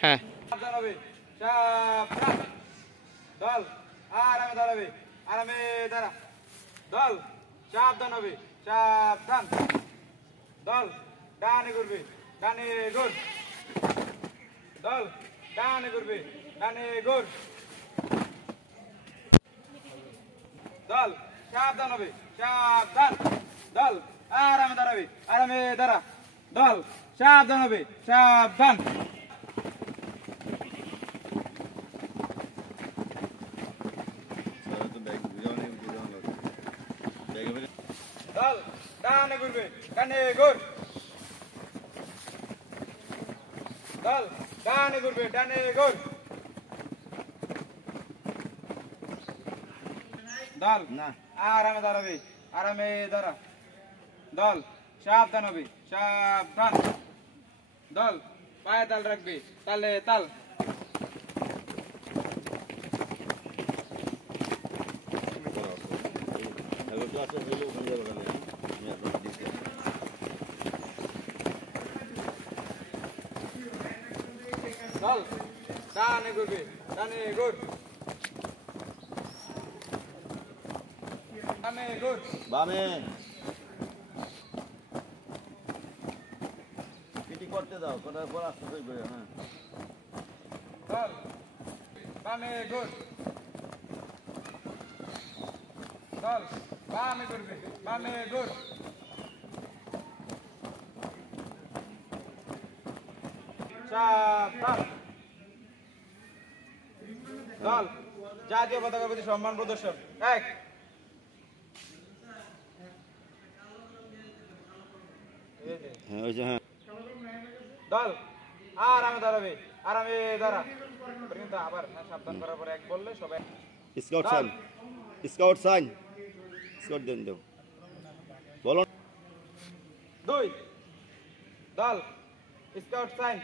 হ্যাঁ সাবধান হবে সাবধান দল আরামে দাঁড়াবে আরামে দাঁড়া দল সাবধান হবে সাবধান দল ডানে ঘুরবে ডানে ঘুর দল ডানে ঘুরবে ডানে ঘুর দল সাবধান হবে সাবধান দল আরামে দাঁড়াবে আরামে দাঁড়া দল সাবধান হবে সাবধান দল ডানে ঘুরবে ডানে ঘুর দল ডানে ঘুরবে ডানে ঘুর দল না আরামে দাঁড়াবে আরামে দাঁড়া দল সাবধান হবে সাবধান দল পায়ে তাল রাখবে তালে তাল দল ডানে ঘুরবে ডানে ঘুর বামে ঘুর বামে পিটি করতে দাও করার পর আস্তে আস্তে করে হ্যাঁ দল বামে ঘুর দল বামে ঘুরবে বামে ঘুর সাবধান দল জাতীয় পতাকার প্রতি সম্মান প্রদর্শন এক হ্যাঁ ওই যে হ্যাঁ দল আরামে দাঁড়াবে আরামে দাঁড়া কিন্তু আবার সাবধান করার পরে এক বললে সবাই scout sign scout sign scout দেন দাও বলো দুই দল স্কাউট সাইন